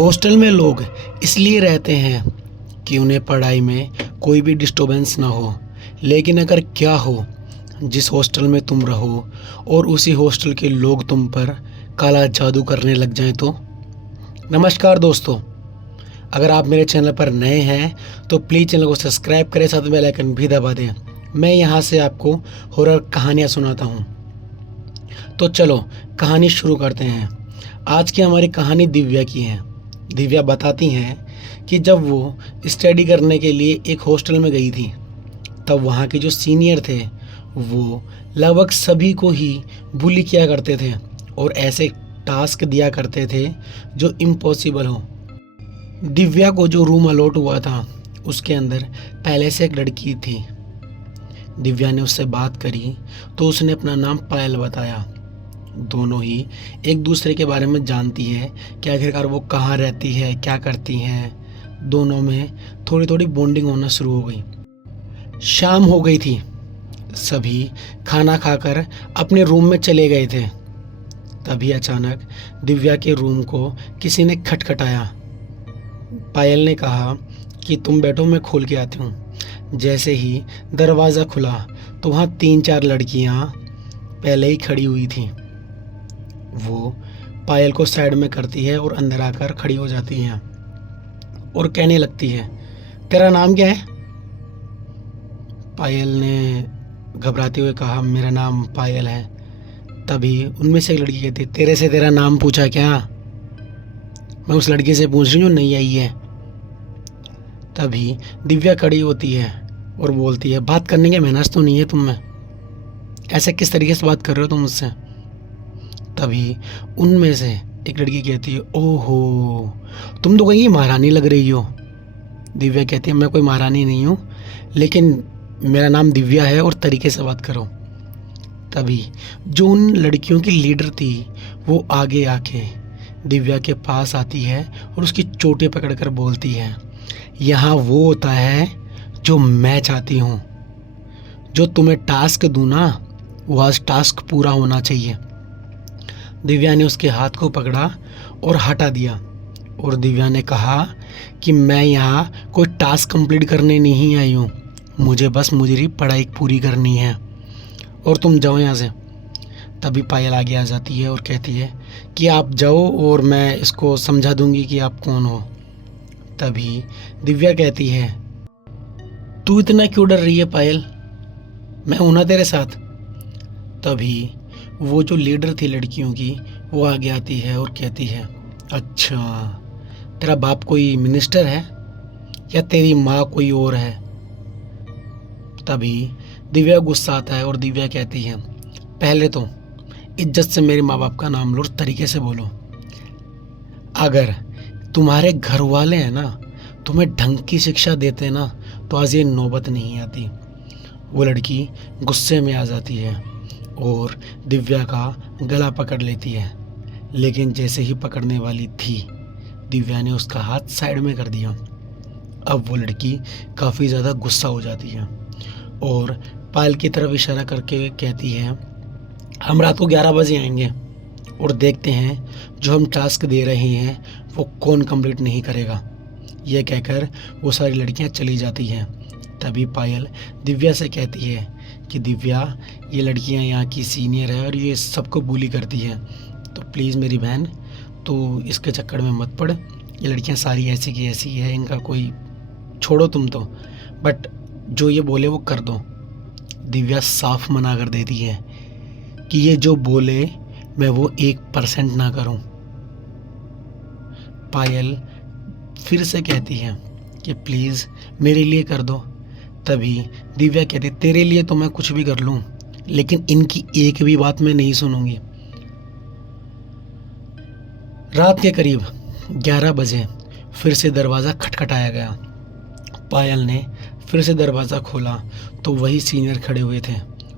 Hostel में लोग इसलिए रहते हैं कि उन्हें पढ़ाई में कोई भी डिस्टर्बेंस ना हो। लेकिन अगर क्या हो, जिस हॉस्टल में तुम रहो और उसी हॉस्टल के लोग तुम पर काला जादू करने लग जाएं तो। नमस्कार दोस्तों, अगर आप मेरे चैनल पर नए हैं तो प्लीज़ चैनल को सब्सक्राइब करें, साथ में बेल आइकन भी दबा दें। मैं यहाँ से आपको हॉरर कहानियाँ सुनाता हूँ। तो चलो कहानी शुरू करते हैं। आज की हमारी कहानी दिव्या की है। दिव्या बताती हैं कि जब वो स्टडी करने के लिए एक हॉस्टल में गई थी, तब वहाँ के जो सीनियर थे वो लगभग सभी को ही बुली किया करते थे और ऐसे टास्क दिया करते थे जो इम्पॉसिबल हो। दिव्या को जो रूम अलॉट हुआ था उसके अंदर पहले से एक लड़की थी। दिव्या ने उससे बात करी तो उसने अपना नाम पायल बताया। दोनों ही एक दूसरे के बारे में जानती है कि आखिरकार वो कहाँ रहती है, क्या करती हैं। दोनों में थोड़ी थोड़ी बॉन्डिंग होना शुरू हो गई। शाम हो गई थी, सभी खाना खाकर अपने रूम में चले गए थे। तभी अचानक दिव्या के रूम को किसी ने खटखटाया। पायल ने कहा कि तुम बैठो, मैं खोल के आती हूँ। जैसे ही दरवाज़ा खुला तो वहाँ 3-4 लड़कियाँ पहले ही खड़ी हुई थीं। वो पायल को साइड में करती है और अंदर आकर खड़ी हो जाती हैं और कहने लगती है, तेरा नाम क्या है? पायल ने घबराते हुए कहा, मेरा नाम पायल है। तभी उनमें से एक लड़की कहती, तेरे से तेरा नाम पूछा क्या? मैं उस लड़की से पूछ रही हूँ, नहीं आई है। तभी दिव्या खड़ी होती है और बोलती है, बात करने के मैनर्स तो नहीं है तुम में, ऐसे किस तरीके से बात कर रहे हो तुम मुझसे? तभी उनमें से एक लड़की कहती है, ओहो, तुम तो कहीं महारानी लग रही हो। दिव्या कहती है, मैं कोई महारानी नहीं हूँ, लेकिन मेरा नाम दिव्या है और तरीके से बात करो। तभी जो उन लड़कियों की लीडर थी वो आगे आके दिव्या के पास आती है और उसकी चोटी पकड़कर बोलती है, यहाँ वो होता है जो मैं चाहती हूँ। जो तुम्हें टास्क दूँ ना, वो आज टास्क पूरा होना चाहिए। दिव्या ने उसके हाथ को पकड़ा और हटा दिया और दिव्या ने कहा कि मैं यहाँ कोई टास्क कंप्लीट करने नहीं आई हूँ, मुझे बस मेरी पढ़ाई पूरी करनी है और तुम जाओ यहाँ से। तभी पायल आगे आ जाती है और कहती है कि आप जाओ और मैं इसको समझा दूंगी कि आप कौन हो। तभी दिव्या कहती है, तू इतना क्यों डर रही है पायल, मैं हूं ना तेरे साथ। तभी वो जो लीडर थी लड़कियों की वो आगे आती है और कहती है, अच्छा, तेरा बाप कोई मिनिस्टर है या तेरी माँ कोई और है? तभी दिव्या गुस्सा आता है और दिव्या कहती है, पहले तो इज्जत से मेरे माँ बाप का नाम लो और तरीके से बोलो। अगर तुम्हारे घर वाले हैं ना तुम्हें ढंग की शिक्षा देते ना तो आज ये नौबत नहीं आती। वो लड़की गुस्से में आ जाती है और दिव्या का गला पकड़ लेती है, लेकिन जैसे ही पकड़ने वाली थी दिव्या ने उसका हाथ साइड में कर दिया। अब वो लड़की काफ़ी ज़्यादा गुस्सा हो जाती है और पायल की तरफ इशारा करके कहती है, हम रात को 11 बजे आएंगे और देखते हैं जो हम टास्क दे रहे हैं वो कौन कंप्लीट नहीं करेगा। यह कहकर वो सारी लड़कियां चली जाती हैं। तभी पायल दिव्या से कहती है कि दिव्या, ये लड़कियां यहाँ की सीनियर है और ये सबको बुली करती है, तो प्लीज़ मेरी बहन तो इसके चक्कर में मत पड़। ये लड़कियां सारी ऐसी की ऐसी है, इनका कोई छोड़ो तुम तो, बट जो ये बोले वो कर दो। दिव्या साफ मना कर देती है कि ये जो बोले मैं वो 1% ना करूं। पायल फिर से कहती है कि प्लीज़ मेरे लिए कर दो। तभी दिव्या कहती, तेरे लिए तो मैं कुछ भी कर लूं, लेकिन इनकी एक भी बात मैं नहीं सुनूंगी। रात के करीब 11 बजे फिर से दरवाज़ा खटखटाया गया। पायल ने फिर से दरवाज़ा खोला तो वही सीनियर खड़े हुए थे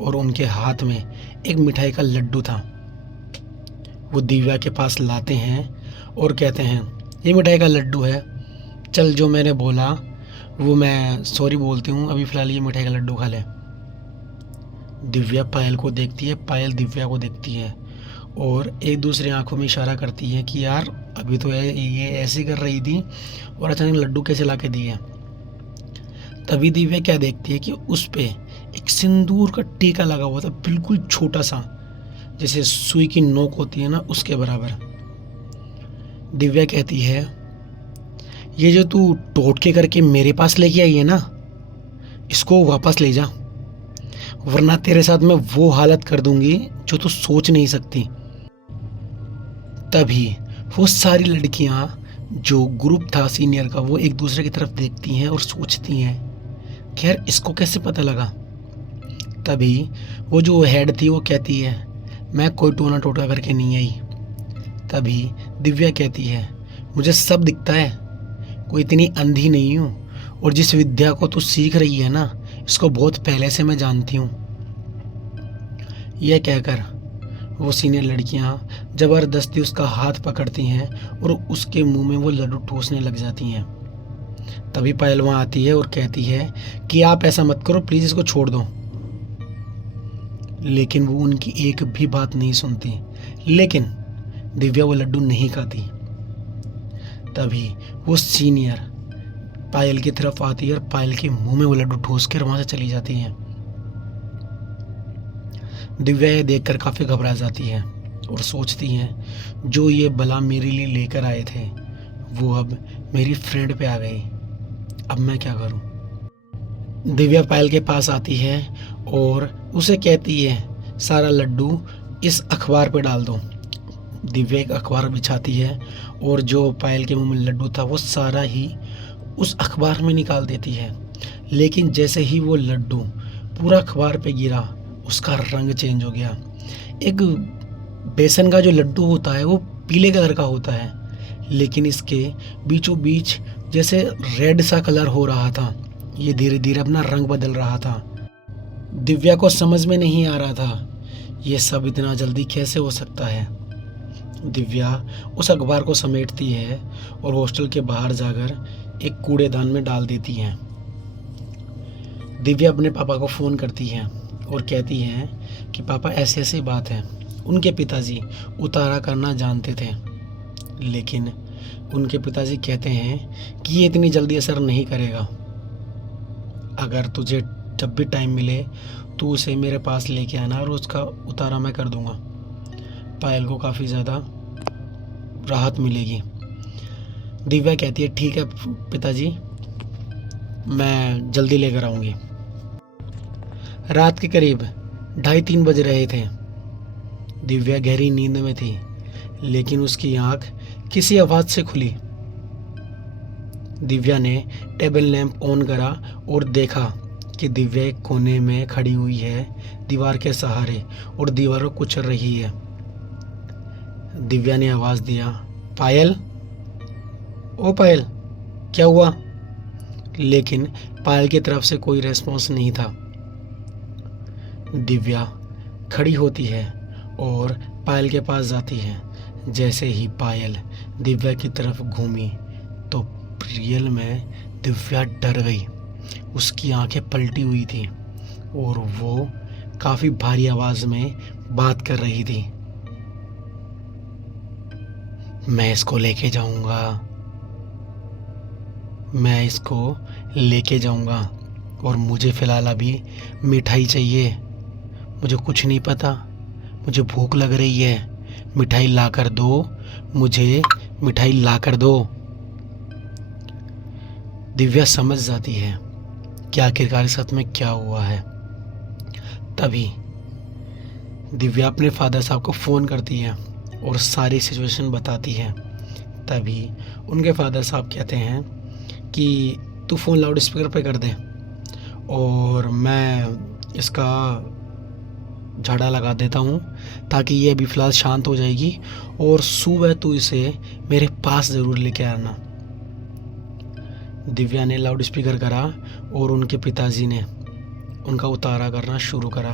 और उनके हाथ में एक मिठाई का लड्डू था। वो दिव्या के पास लाते हैं और कहते हैं, ये मिठाई का लड्डू है, चल जो मैंने बोला वो मैं सॉरी बोलती हूँ, अभी फ़िलहाल ये मिठाई का लड्डू खा ले। दिव्या पायल को देखती है, पायल दिव्या को देखती है और एक दूसरे आंखों में इशारा करती है कि यार अभी तो ये ऐसे कर रही थी और अचानक लड्डू कैसे ला के दिए। तभी दिव्या क्या देखती है कि उस पे एक सिंदूर का टीका लगा हुआ था, बिल्कुल छोटा सा, जैसे सुई की नोक होती है ना, उसके बराबर। दिव्या कहती है, ये जो तू टोटके करके मेरे पास लेके आई है ना, इसको वापस ले जा, वरना तेरे साथ मैं वो हालत कर दूंगी जो तू सोच नहीं सकती। तभी वो सारी लड़कियां जो ग्रुप था सीनियर का, वो एक दूसरे की तरफ देखती हैं और सोचती हैं, खैर इसको कैसे पता लगा। तभी वो जो हेड थी वो कहती है, मैं कोई टोना टोटा करके नहीं आई। तभी दिव्या कहती है, मुझे सब दिखता है, कोई इतनी अंधी नहीं हूँ, और जिस विद्या को तू सीख रही है ना, इसको बहुत पहले से मैं जानती हूँ। यह कहकर वो सीनियर लड़कियां जबरदस्ती उसका हाथ पकड़ती हैं और उसके मुंह में वो लड्डू ठूसने लग जाती हैं। तभी पायल वहां आती है और कहती है कि आप ऐसा मत करो, प्लीज इसको छोड़ दो। लेकिन वो उनकी एक भी बात नहीं सुनती। लेकिन दिव्या वो लड्डू नहीं खाती। तभी वो सीनियर पायल की तरफ आती है और पायल के मुंह में वो लड्डू ठूस कर वहां से चली जाती है। दिव्या ये देखकर काफी घबरा जाती है और सोचती है, जो ये बला मेरे लिए लेकर आए थे वो अब मेरी फ्रेंड पे आ गई, अब मैं क्या करूं। दिव्या पायल के पास आती है और उसे कहती है, सारा लड्डू इस अखबार पे डाल दो। दिव्या एक अखबार बिछाती है और जो पायल के मुंह में लड्डू था वो सारा ही उस अखबार में निकाल देती है। लेकिन जैसे ही वो लड्डू पूरा अखबार पे गिरा, उसका रंग चेंज हो गया। एक बेसन का जो लड्डू होता है वो पीले कलर का होता है, लेकिन इसके बीचों बीच जैसे रेड सा कलर हो रहा था। ये धीरे धीरे अपना रंग बदल रहा था। दिव्या को समझ में नहीं आ रहा था ये सब इतना जल्दी कैसे हो सकता है। दिव्या उस अखबार को समेटती है और हॉस्टल के बाहर जाकर एक कूड़ेदान में डाल देती है। दिव्या अपने पापा को फ़ोन करती है और कहती है कि पापा ऐसी ऐसी बात है। उनके पिताजी उतारा करना जानते थे, लेकिन उनके पिताजी कहते हैं कि ये इतनी जल्दी असर नहीं करेगा। अगर तुझे जब भी टाइम मिले तो उसे मेरे पास लेके आना और उसका उतारा मैं कर दूंगा। पायल को काफ़ी ज़्यादा राहत मिलेगी। दिव्या कहती है, ठीक है पिताजी, मैं जल्दी लेकर आऊँगी। रात के करीब 2:30-3 बज रहे थे। दिव्या गहरी नींद में थी, लेकिन उसकी आंख किसी आवाज़ से खुली। दिव्या ने टेबल लैंप ऑन करा और देखा कि दिव्या एक कोने में खड़ी हुई है दीवार के सहारे और दीवार को कुचल रही है। दिव्या ने आवाज़ दिया, पायल, ओ पायल, क्या हुआ? लेकिन पायल की तरफ से कोई रेस्पॉन्स नहीं था। दिव्या खड़ी होती है और पायल के पास जाती है। जैसे ही पायल दिव्या की तरफ घूमी तो रियल में दिव्या डर गई। उसकी आंखें पलटी हुई थी और वो काफ़ी भारी आवाज़ में बात कर रही थी, मैं इसको लेके जाऊंगा, मैं इसको लेके जाऊंगा और मुझे फ़िलहाल अभी मिठाई चाहिए। मुझे कुछ नहीं पता, मुझे भूख लग रही है, मिठाई ला कर दो, मुझे मिठाई ला कर दो। दिव्या समझ जाती है कि आखिरकार इस साथ में क्या हुआ है। तभी दिव्या अपने फादर साहब को फ़ोन करती है और सारी सिचुएशन बताती है। तभी उनके फादर साहब कहते हैं कि तू फ़ोन लाउड स्पीकर पे कर दे और मैं इसका झाड़ा लगा देता हूँ, ताकि ये अभी फ़िलहाल शांत हो जाएगी और सुबह तू इसे मेरे पास ज़रूर लेके आना। दिव्या ने लाउड स्पीकर करा और उनके पिताजी ने उनका उतारा करना शुरू करा,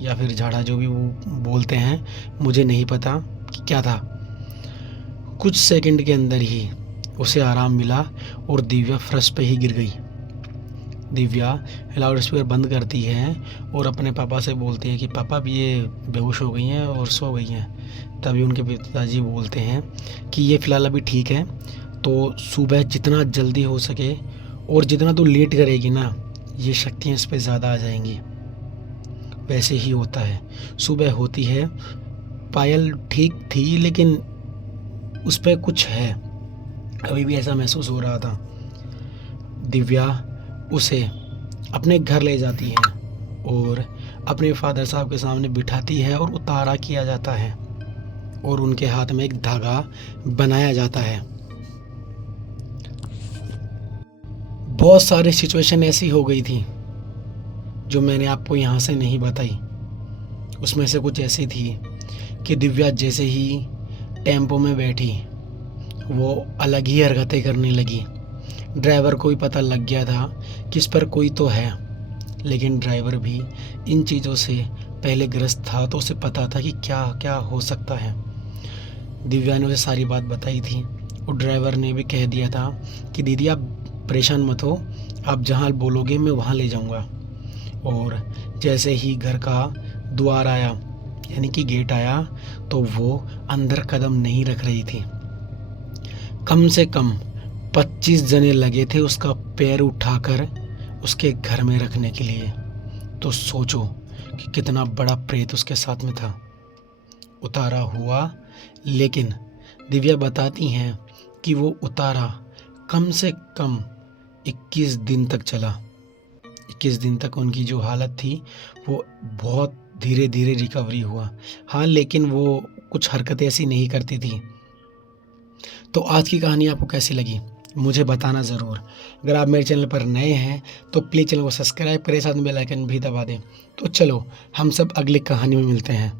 या फिर झाड़ा, जो भी वो बोलते हैं, मुझे नहीं पता कि क्या था। कुछ सेकंड के अंदर ही उसे आराम मिला और दिव्या फर्श पे ही गिर गई। दिव्या लाउड स्पीकर बंद करती है और अपने पापा से बोलती है कि पापा अब ये बेहोश हो गई हैं और सो गई हैं। तभी उनके पिताजी बोलते हैं कि ये फ़िलहाल अभी ठीक है, तो सुबह जितना जल्दी हो सके और जितना तू लेट करेगी ना, ये शक्तियाँ इस पे ज़्यादा आ जाएंगी। वैसे ही होता है। सुबह होती है, पायल ठीक थी लेकिन उस पे कुछ है, अभी भी ऐसा महसूस हो रहा था। दिव्या उसे अपने घर ले जाती है और अपने फादर साहब के सामने बिठाती है और उतारा किया जाता है और उनके हाथ में एक धागा बनाया जाता है। बहुत सारी सिचुएशन ऐसी हो गई थी जो मैंने आपको यहाँ से नहीं बताई। उसमें से कुछ ऐसी थी कि दिव्या जैसे ही टेम्पो में बैठी, वो अलग ही हरकतें करने लगी। ड्राइवर को भी पता लग गया था कि इस पर कोई तो है, लेकिन ड्राइवर भी इन चीज़ों से पहले ग्रस्त था, तो उसे पता था कि क्या क्या हो सकता है। दिव्या ने उसे सारी बात बताई थी और ड्राइवर ने भी कह दिया था कि दीदी आप परेशान मत हो, आप जहाँ बोलोगे मैं वहाँ ले जाऊँगा। और जैसे ही घर का द्वार आया, यानी कि गेट आया, तो वो अंदर कदम नहीं रख रही थी। कम से कम 25 जने लगे थे उसका पैर उठाकर उसके घर में रखने के लिए। तो सोचो कि कितना बड़ा प्रेत उसके साथ में था। उतारा हुआ, लेकिन दिव्या बताती हैं कि वो उतारा कम से कम 21 दिन तक चला। 21 दिन तक उनकी जो हालत थी वो बहुत धीरे धीरे रिकवरी हुआ। हाँ, लेकिन वो कुछ हरकतें ऐसी नहीं करती थी। तो आज की कहानी आपको कैसी लगी मुझे बताना ज़रूर। अगर आप मेरे चैनल पर नए हैं तो प्लीज़ चैनल को सब्सक्राइब करें, साथ में बेल आइकन भी दबा दें। तो चलो हम सब अगली कहानी में मिलते हैं।